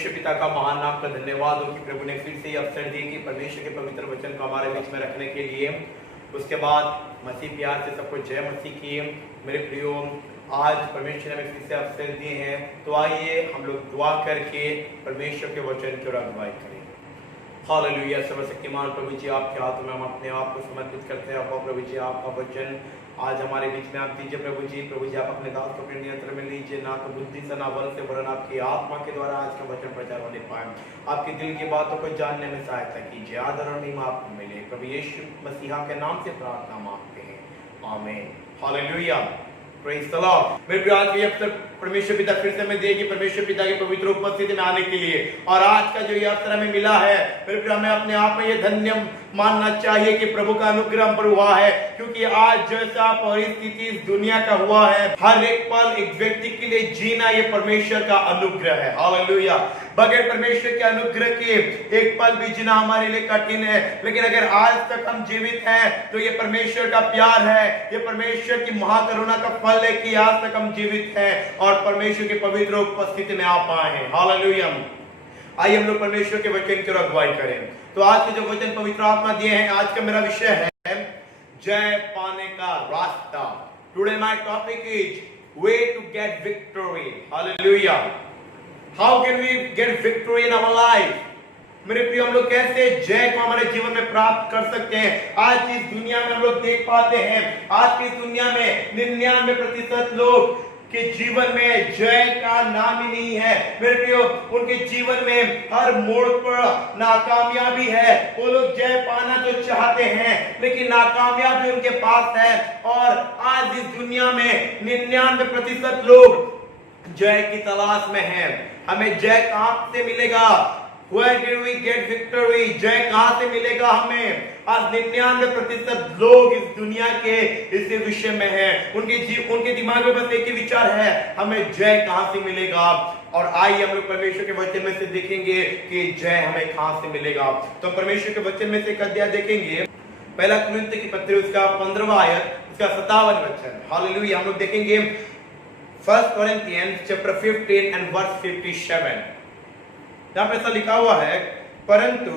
परमेश्वर पिता का महान नाम का धन्यवाद हो कि प्रभु ने फिर से अवसर दिए कि परमेश्वर के पवित्र वचन को हमारे बीच में रखने के लिए। उसके बाद मसीह प्यार से सबको जय मसीह की। मेरे प्रियो, आज परमेश्वर ने हमें फिर से अवसर दिए हैं, तो आइए हम लोग दुआ करके परमेश्वर के वचन की अगुवाई करें। हालेलुया। सर्वशक्तिमान प्रभु जी, आपके हाथों में हम अपने आप को समर्पित करते हैं। प्रभु जी, आपका वचन आज हमारे बीच में आप दीजिए। प्रभु जी आप अपने दास को अपने नियंत्रण में लीजिए, ना तो बुद्धि से ना बल से, वरन आपकी आत्मा के द्वारा आज का वचन प्रचार होने पाए। आपके दिल की बातों को जानने में सहायता कीजिए। आदर और महिमा आपको मिले। प्रभु यीशु मसीहा के नाम से प्रार्थना मांगते हैं, आमीन। हालेलुया। Praise the Lord. मेरे प्रिय, आज के अवसर परमेश्वर पिता फिर से हमें देगी परमेश्वर पिता की पवित्र उपस्थिति में आने के लिए। और आज का जो ये अवसर हमें मिला है, मेरे प्रिय, हमें अपने आप में ये धन्य मानना चाहिए कि प्रभु का अनुग्रह हम पर हुआ है। क्योंकि आज जैसा परिस्थिति इस दुनिया का हुआ है, हर एक पल एक व्यक्ति के लिए जीना ये परमेश्वर का अनुग्रह है। हालेलुया। बगैर परमेश्वर के अनुग्रह के एक पल भी जीना हमारे लिए कठिन है, लेकिन अगर आज तक हम जीवित हैं तो ये परमेश्वर का प्यार है, ये परमेश्वर की महाकरुणा का फल है कि आज तक हम जीवित हैं और परमेश्वर की पवित्र उपस्थिति में आ पाए हैं। हालेलुया। आइए हम लोग परमेश्वर के वचन की अगुवाई करें। तो आज के जो वचन पवित्र आत्मा दिए हैं, आज का मेरा विषय है जय पाने का रास्ता। Today my topic is way to get victory. Hallelujah. How can we get victory in our life? मेरे प्रिय, हम लोग कैसे जय को हमारे जीवन में प्राप्त कर सकते हैं? आज इस दुनिया में हम लोग देख पाते हैं, आज की दुनिया में 99% लोग के जीवन में जय का नाम ही नहीं है। मेरे प्रियो, उनके जीवन में हर मोड़ पर नाकामयाबी है। वो लोग जय पाना तो चाहते हैं, लेकिन नाकामयाबी उनके पास है। और आज इस दुनिया में 99% लोग जय की तलाश में हैं। हमें जय कहां से मिलेगा? Where do we get victory? जय कहां से मिलेगा हमें? आज 99% लोग इस दुनिया के इसी विषय में हैं। उनके दिमाग में बस एक ही विचार है, हमें जय कहां से मिलेगा। और आइए हम लोग परमेश्वर के वचन में से देखेंगे कि जय हमें कहां से मिलेगा। तो परमेश्वर के वचन में से एक अध्याय देखेंगे, पहला कुरिन्थियों की पत्री, उसका 15वां आयत, उसका 57वां वचन। हालेलुया। हम लोग देखेंगे 1 Corinthians chapter 15 and verse 57। यहां पे ऐसा लिखा हुआ है, परंतु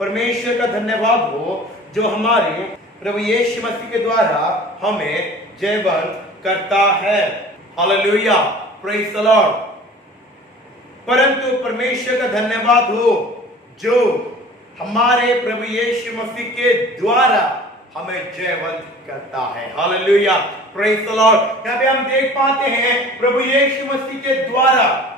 परमेश्वर का धन्यवाद हो जो हमारे प्रभु यीशु मसीह के द्वारा हमें जयवंत करता है। हालेलुया। Praise the Lord. परंतु परमेश्वर का धन्यवाद हो जो हमारे प्रभु यीशु मसीह के द्वारा हमें जयवंत करता है। हालेलुया। Praise the Lord. यहां पे हम देख पाते हैं प्रभु यीशु मसीह के द्वारा,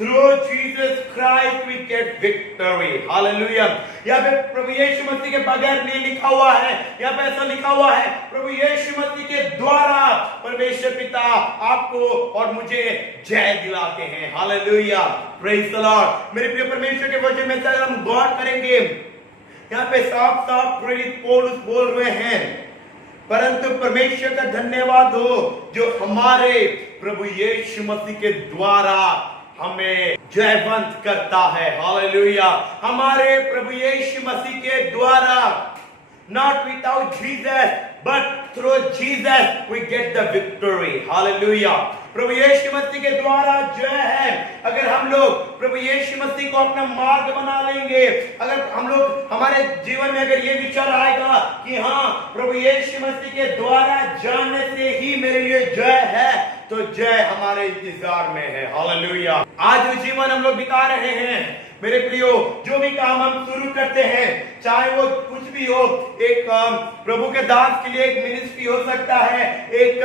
Through Jesus Christ we get victory. Hallelujah. यहाँ पे प्रभु यीशु मसीह के बगैर नहीं लिखा हुआ है, यहाँ पे ऐसा लिखा हुआ है प्रभु यीशु मसीह के द्वारा परमेश्वर पिता आपको और मुझे जय दिलाते हैं। हालेलुया। Praise the Lord. मेरे प्रिय, परमेश्वर के वचन में से अगर हम गौर करेंगे, यहाँ पे साफ साफ प्रेरित पौलुस बोल रहे हैं, परंतु परमेश्वर का धन्यवाद हो जो हमारे प्रभु यीशु मसीह के द्वारा हमें जयवंत करता है। हालेलुया। हमारे प्रभु यीशु मसीह के द्वारा, not without Jesus but through Jesus we get the victory. Hallelujah. प्रभु यीशु मसीह के द्वारा जय है। अगर हम लोग प्रभु यीशु मसीह को अपना मार्ग बना लेंगे, अगर हम लोग, हमारे जीवन में अगर ये विचार आएगा कि हाँ, प्रभु यीशु मसीह के द्वारा जानने से ही मेरे लिए जय है, तो जय हमारे इंतजार में है। हालेलुया। आज जो जीवन हम लोग बिता रहे हैं, मेरे प्रियो, जो भी काम हम शुरू करते हैं, चाहे वो कुछ भी हो, एक प्रभु के दास के लिए एक मिनिस्ट्री हो सकता है, एक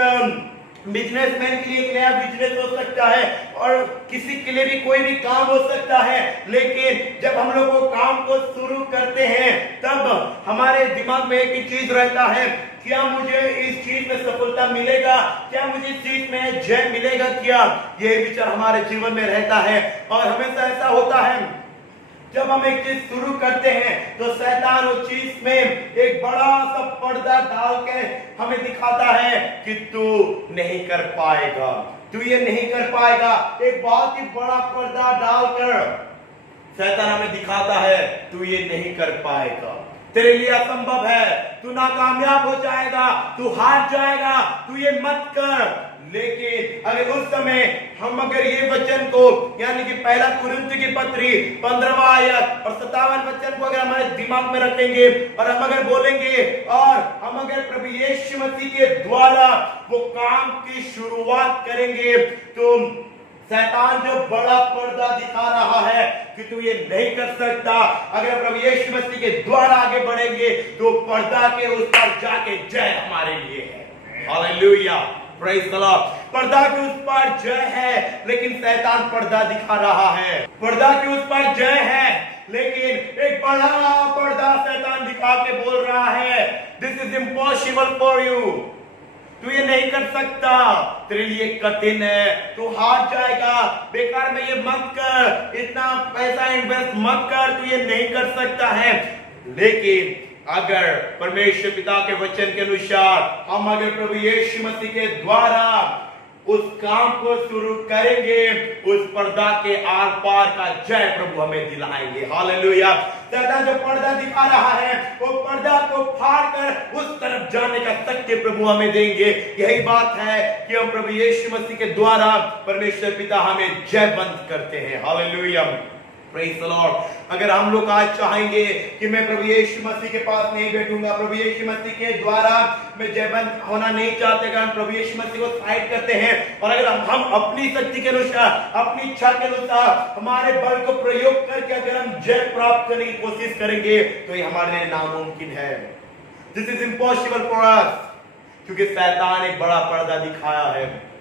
बिजनेसमैन के लिए एक नया बिजनेस हो सकता है, और किसी के लिए भी कोई भी काम हो सकता है। लेकिन जब हम लोग वो काम को शुरू करते हैं, तब हमारे दिमाग में एक ही चीज रहता है, क्या मुझे इस चीज में सफलता मिलेगा? क्या मुझे इस चीज में जय मिलेगा? क्या ये विचार हमारे जीवन में रहता है। और हमेशा ऐसा होता है, जब हम एक चीज शुरू करते हैं तो शैतान उस चीज में एक बड़ा सा पर्दा डाल के हमें दिखाता है कि तू नहीं कर पाएगा, तू ये नहीं कर पाएगा। एक बहुत ही बड़ा पर्दा डालकर शैतान हमें दिखाता है, तू ये नहीं कर पाएगा। तेरे लिए असंभव है, तू नाकामयाब हो जाएगा, तू हार जाएगा, तू ये मत कर। लेकिन अगर उस समय हम अगर ये वचन को यानी कि पहला कुरिन्थ की पत्री 15वां आयत और 57 वचन को अगर हमारे दिमाग में रखेंगे और हम अगर बोलेंगे और हम अगर प्रभु यीशु मसीह के द्वारा वो काम की शुरुआत करेंगे, तो शैतान जो बड़ा पर्दा दिखा रहा है कि तू ये नहीं कर सकता, अगर प्रभु यीशु मसीह के द्वारा आगे बढ़ेंगे तो पर्दा के उस पर जाके जय हमारे लिए है। Hallelujah, praise the Lord. पर्दा के उस पर जय है, लेकिन शैतान पर्दा दिखा रहा है। पर्दा के उस पर जय है, लेकिन एक बड़ा पर्दा शैतान दिखा के बोल रहा है, this is impossible for you, तू ये नहीं कर सकता, तेरे लिए कठिन है, तू हार जाएगा, बेकार में ये मत कर, इतना पैसा इन्वेस्ट मत कर, तू ये नहीं कर सकता है। लेकिन अगर परमेश्वर पिता के वचन के अनुसार हम अगर प्रभु यीशु मसीह के द्वारा उस काम को शुरू करेंगे, उस पर्दा के आर पार का जय प्रभु हमें दिलाएंगे। हालेलुया। शैतान जो पर्दा दिखा रहा है, वो पर्दा को फाड़ कर उस तरफ जाने का शक्ति प्रभु हमें देंगे। यही बात है कि हम प्रभु यीशु मसीह के द्वारा परमेश्वर पिता हमें जय बंद करते हैं। Hallelujah, praise the Lord. अगर हम लोग आज चाहेंगे कि मैं प्रभु यीशु मसीह के पास नहीं बैठूंगा, प्रभु यीशु मसीह के द्वारा मैं जयवंत होना नहीं चाहते, अगर हम प्रभु यीशु मसीह को साइड करते हैं और अगर हम अपनी शक्ति के अनुसार, अपनी इच्छा के अनुसार हमारे बल को प्रयोग करके अगर हम जय प्राप्त करने की कोशिश करेंगे, तो ये हमारे लिए नामुमकिन है। This is impossible for us, क्योंकि शैतान एक बड़ा पर्दा दिखाया है।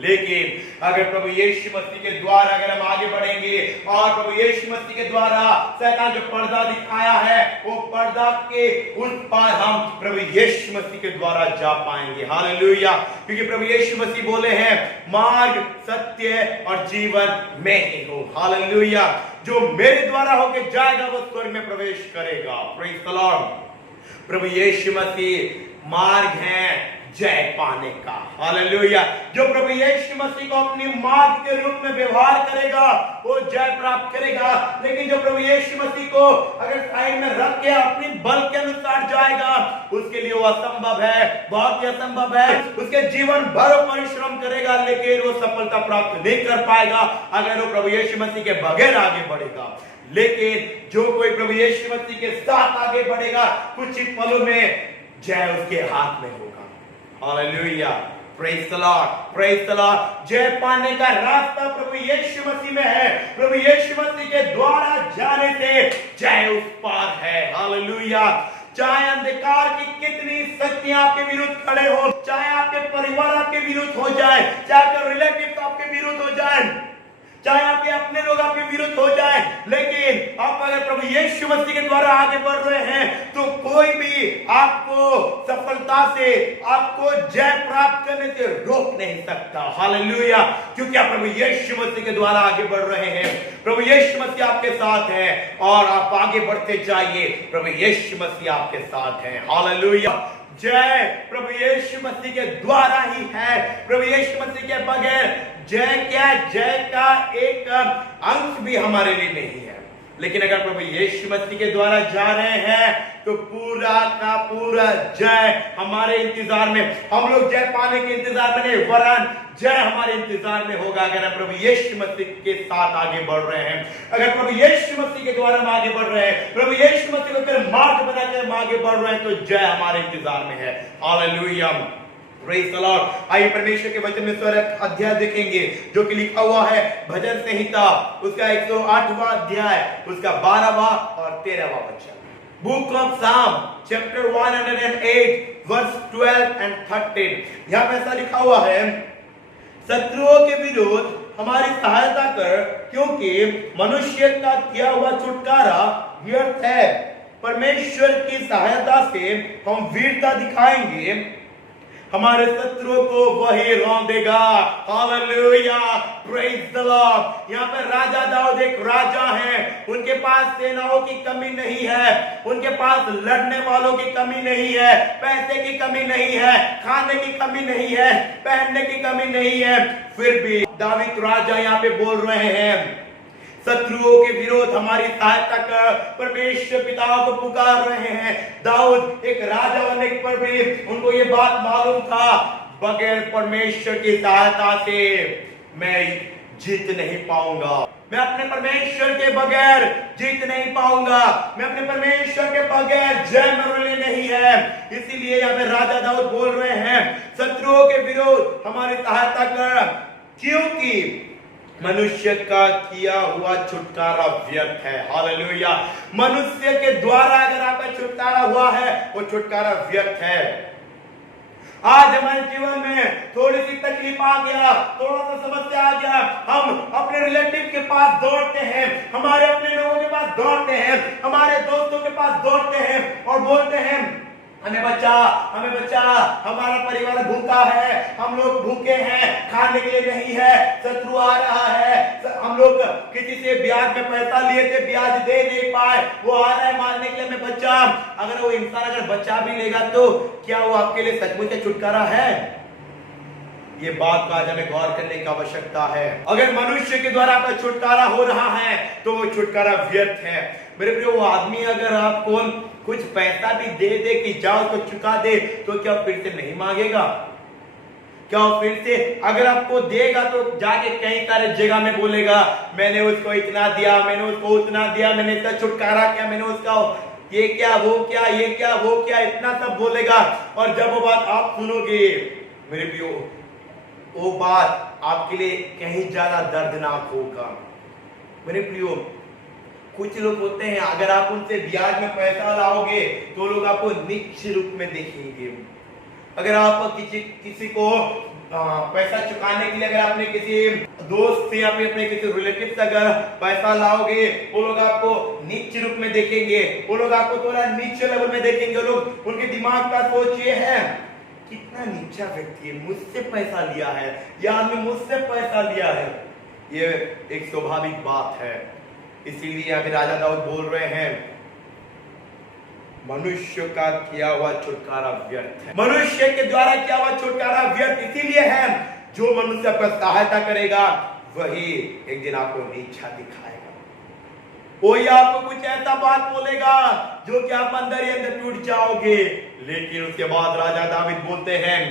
लेकिन अगर प्रभु यीशु मसीह के द्वारा अगर हम आगे बढ़ेंगे और प्रभु यीशु मसीह के द्वारा शैतान जो पर्दा दिखाया है, वो पर्दा के उस पार हम प्रभु यीशु मसीह के द्वारा जा पाएंगे। हालेलुया, क्योंकि प्रभु यीशु मसीह बोले हैं, मार्ग, सत्य और जीवन मैं ही हूं। हालेलुया, जो मेरे द्वारा होके जाएगा वो स्वर्ग में प्रवेश करेगा। Praise the lord. प्रभु यीशु मसीह मार्ग है जय पाने का। हालेलुया, जो प्रभु यीशु मसीह को अपनी मार्ग के रूप में व्यवहार करेगा वो जय प्राप्त करेगा। लेकिन जो प्रभु यीशु मसीह को अगर साइड में रख के अपनी बल के अनुसार जाएगा, उसके लिए वो असंभव है, बहुत ही असंभव है। उसके जीवन भर परिश्रम करेगा, लेकिन वो सफलता प्राप्त नहीं कर पाएगा अगर वो प्रभु यीशु मसीह के बगैर आगे बढ़ेगा। लेकिन जो कोई प्रभु यीशु मसीह के साथ आगे बढ़ेगा, कुछ ही पलों में जय उसके हाथ में होगा। Hallelujah, praise the Lord, praise the Lord. जय पाने का रास्ता प्रभु यीशु मसीह में है। प्रभु यीशु मसीह के द्वारा जाने से जय उस पार है। हालेलुया। चाहे अंधकार की कितनी शक्तियां आपके विरुद्ध खड़े हो, चाहे आपके परिवार आपके विरुद्ध हो जाए, चाहे आपके रिलेटिव आपके विरुद्ध हो जाए, चाहे आपके अपने लोग आपके विरुद्ध हो जाए, लेकिन आप अगर प्रभु यीशु मसीह के द्वारा आगे बढ़ रहे हैं, तो कोई भी आपको सफलता से, आपको जय प्राप्त करने से रोक नहीं सकता। हालेलुया, क्योंकि आप प्रभु यीशु मसीह के द्वारा आगे बढ़ रहे हैं। प्रभु यीशु मसीह आपके साथ है और आप आगे बढ़ते जाइए, प्रभु यीशु मसीह आपके साथ है। हालेलुया। जय प्रभु यीशु मसीह के द्वारा ही है। प्रभु यीशु मसीह के बगैर जय क्या, जय का एक अंश भी हमारे लिए नहीं है। लेकिन अगर प्रभु यीशु मसीह के द्वारा जा रहे हैं, तो पूरा का पूरा जय हमारे इंतजार में, हम लोग जय पाने के इंतजार में नहीं, वरन जय हमारे इंतजार में होगा अगर हम प्रभु यीशु मसीह के साथ आगे बढ़ रहे हैं। अगर प्रभु यीशु मसीह के द्वारा हम आगे बढ़ रहे हैं, प्रभु यीशु मसीह को फिर मार्ग बना के हम आगे बढ़ रहे हैं, तो जय हमारे इंतजार में है। Hallelujah, praise the Lord. आइए परमेश्वर के वचन में स्वर अध्याय देखेंगे, जो कि लिखा हुआ है भजन संहिता उसका 108वां अध्याय, उसका 12वां और 13वां वचन। बुक ऑफ साम चैप्टर 108 वर्स 12 एंड 13। यहां पे ऐसा लिखा हुआ है, शत्रुओं के विरुद्ध हमारी सहायता कर, क्योंकि मनुष्य का किया हुआ छुटकारा व्यर्थ है। परमेश्वर की सहायता से हम वीरता दिखाएंगे, हमारे शत्रुओं को वही रौंदेगा। Hallelujah, praise the lord. यहाँ पे राजा दाऊद एक राजा है, उनके पास सेनाओं की कमी नहीं है, उनके पास लड़ने वालों की कमी नहीं है, पैसे की कमी नहीं है, खाने की कमी नहीं है, पहनने की कमी नहीं है। फिर भी दाऊद राजा यहाँ पे बोल रहे हैं, शत्रुओं के विरोध हमारी सहायता कर। परमेश्वर पिता को पुकार रहे हैं। दाऊद एक राजा होने पर भी उनको ये बात मालूम था, बगैर परमेश्वर की सहायता से मैं जीत नहीं पाऊंगा, मैं अपने परमेश्वर के बगैर जीत नहीं पाऊंगा, मैं अपने परमेश्वर के बगैर जय मेरे लिए नहीं है। इसीलिए यहाँ पे राजा दाऊद बोल रहे हैं, शत्रुओं के विरोध हमारी सहायता कर, क्योंकि मनुष्य का किया हुआ छुटकारा व्यर्थ है। हालेलुया। मनुष्य के द्वारा अगर आपका छुटकारा हुआ है, वो छुटकारा व्यर्थ है। आज हमारे जीवन में थोड़ी सी तकलीफ आ गया, थोड़ा सा समस्या आ गया, हम अपने रिलेटिव के पास दौड़ते हैं, हमारे अपने लोगों के पास दौड़ते हैं, हमारे दोस्तों के पास दौड़ते हैं और बोलते हैं, हमें बचा, हमें बचा, हमारा परिवार भूखा है, हम लोग भूखे हैं, खाने के लिए नहीं है, शत्रु आ रहा है, हम लोग किसी से ब्याज में पैसा लिए थे, ब्याज दे नहीं पाए, वो आ रहा है मारने के लिए, हमें बचा। अगर वो इंसान अगर बचा भी लेगा तो क्या वो आपके लिए सचमुच में छुटकारा है? ये बात का आज हमें गौर करने की आवश्यकता है। अगर मनुष्य के द्वारा आपका छुटकारा हो रहा है तो वो छुटकारा व्यर्थ है। मेरे प्रिय, वो आदमी अगर आपको कुछ पैसा भी दे दे कि जाओ तो चुका दे, तो क्या फिर से नहीं मांगेगा? क्या फिर से अगर आपको देगा तो जाके कई सारे जगह में बोलेगा, मैंने उसको इतना दिया, मैंने उसको उतना दिया, मैंने इसका छुटकारा किया, मैंने उसका ये क्या वो क्या, ये क्या वो क्या, इतना सब बोलेगा। और जब वो बात आप सुनोगे मेरे प्रियो, वो बात आपके लिए कहीं ज्यादा दर्दनाक होगा। मेरे प्रियो, कुछ लोग होते हैं, अगर आप उनसे ब्याज में पैसा लाओगे तो लोग आपको नीच रूप में देखेंगे। अगर आप किसी को पैसा चुकाने के लिए अगर आपने किसी दोस्त से या फिर अपने किसी रिलेटिव से अगर पैसा लाओगे, वो लोग आपको नीच रूप में देखेंगे, वो लोग आपको थोड़ा नीचे लेवल में देखेंगे। लोग, उनके दिमाग का सोच ये है, कितना नीचा व्यक्ति है, मुझसे पैसा लिया है, या आदमी मुझसे पैसा लिया है। ये एक स्वाभाविक बात है। इसीलिए अभी राजा दाऊद बोल रहे हैं, मनुष्य का किया हुआ छुटकारा व्यर्थ है। मनुष्य के द्वारा किया हुआ छुटकारा व्यर्थ इसीलिए है, जो मनुष्य आपका सहायता करेगा वही एक दिन आपको नीचा दिखाएगा। कोई आपको कुछ ऐसा बात बोलेगा जो कि आप अंदर ही अंदर टूट जाओगे। लेकिन उसके बाद राजा दाऊद बोलते हैं,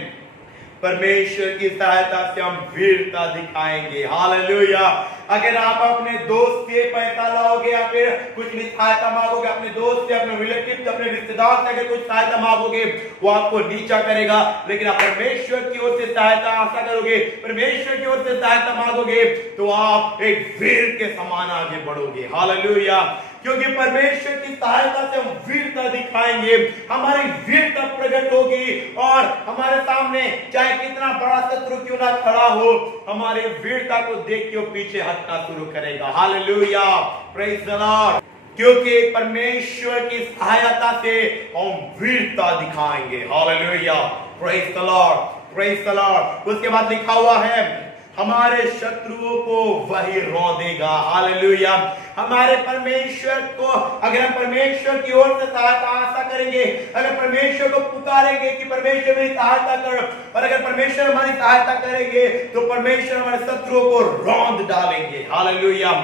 परमेश्वर की सहायता से हम वीरता दिखाएंगे। हालेलुया। अगर आप अपने दोस्त से पैसा लाओगे या फिर कुछ भी सहायता मांगोगे, अपने दोस्त से, अपने रिलेटिव से, अपने रिश्तेदार से अगर कुछ सहायता मांगोगे, वो आपको नीचा करेगा। लेकिन आप परमेश्वर की ओर से सहायता आशा करोगे, परमेश्वर की ओर से सहायता मांगोगे, तो आप एक वीर के समान आगे बढ़ोगे। हालेलुया। क्योंकि परमेश्वर की सहायता से हम वीरता दिखाएंगे, हमारी वीरता प्रकट होगी और हमारे सामने चाहे कितना बड़ा शत्रु क्यों ना खड़ा हो, हमारे वीरता को देख के वो पीछे हटना शुरू करेगा। Hallelujah, praise the Lord. क्योंकि परमेश्वर की सहायता से हम वीरता दिखाएंगे। Hallelujah, praise the Lord, praise the Lord. उसके बाद लिखा हुआ है, हमारे शत्रुओं को वही रौंदेगा। हालेलुया। हमारे परमेश्वर को, अगर हम परमेश्वर की ओर से सहायता आशा करेंगे, अगर परमेश्वर को पुकारेंगे कि परमेश्वर मेरी सहायता कर, और अगर परमेश्वर हमारी सहायता करेंगे तो परमेश्वर हमारे शत्रुओं को रौंद डालेंगे। हालेलुया।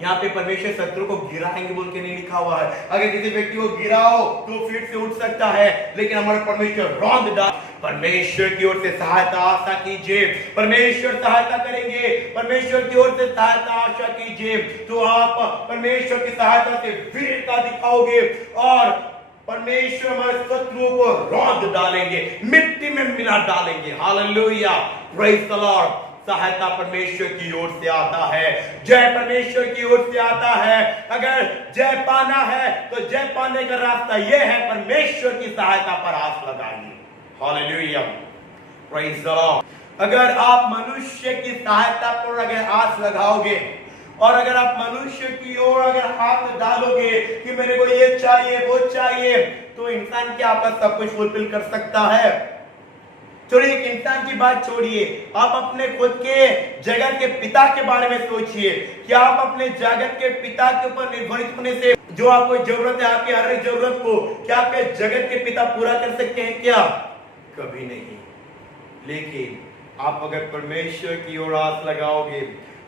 यहाँ पे परमेश्वर शत्रु को गिराएंगे बोल के नहीं लिखा हुआ है। अगर किसी व्यक्ति को गिराओ तो फिर से उठ सकता है, लेकिन हमारे परमेश्वर रौंद डाल। परमेश्वर की ओर से सहायता आशा कीजिए, परमेश्वर सहायता करेंगे, परमेश्वर की ओर से सहायता आशा कीजिए, तो आप परमेश्वर की सहायता से वीरता दिखाओगे और परमेश्वर हमारे शत्रुओं को रौंद डालेंगे, मिट्टी में मिला डालेंगे। Hallelujah, praise the Lord. सहायता परमेश्वर की ओर से आता है, जय परमेश्वर की ओर से आता है। अगर जय पाना है तो जय पाने का रास्ता यह है, परमेश्वर की सहायता पर आस लगाइए। Hallelujah, praise the Lord. अगर आप मनुष्य की सहायता पर अगर आस लगाओगे और अगर आप मनुष्य की ओर अगर हाथ डालोगे कि मेरे को ये चाहिए वो चाहिए, तो इंसान क्या आपका सब कुछ फुलफिल कर सकता है? छोड़िए, एक इंसान की बात छोड़िए, आप अपने खुद के जगत के पिता के बारे में सोचिए। क्या आप अपने जगत के पिता के ऊपर निर्भरित होने से जो आपको जरूरत है, आपकी हर एक जरूरत को क्या आपके जगत के पिता पूरा कर सकते हैं? क्या? कभी नहीं। लेकिन आप अगर परमेश्वर की ओर आस लगाओगे,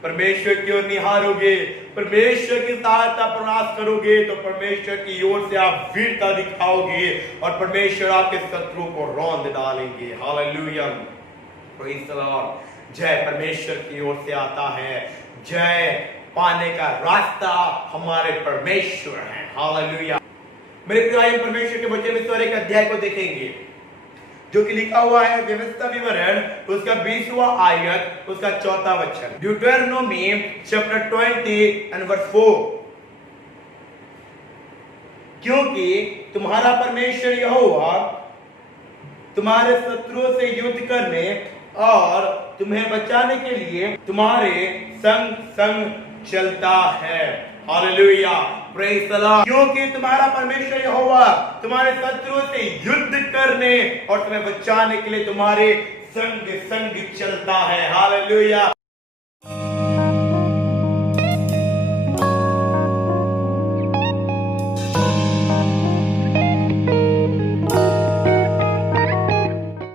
परमेश्वर की ओर निहारोगे, परमेश्वर की सहायता प्रयास करोगे, तो परमेश्वर की ओर से आप वीरता दिखाओगे और परमेश्वर आपके शत्रु को रौंद डालेंगे। Hallelujah, praise the Lord. जय परमेश्वर की ओर से आता है। जय पाने का रास्ता हमारे परमेश्वर है। हालेलुया। मेरे प्रिय परमेश्वर के वचन में एक अध्याय को देखेंगे जो कि लिखा हुआ है व्यवस्था विवरण उसका 20वां आयत उसका 4था वचन, ड्यूटेरोनोमी चैप्टर 20 एंड वर्स 4। क्योंकि तुम्हारा परमेश्वर यहोवा तुम्हारे शत्रुओं से युद्ध करने और तुम्हें बचाने के लिए तुम्हारे संग संग चलता है। Hallelujah, praise the Lord. क्योंकि तुम्हारा परमेश्वर यहोवा तुम्हारे शत्रुओं से युद्ध करने और तुम्हें बचाने के लिए तुम्हारे संग संग चलता है। हालेलुया।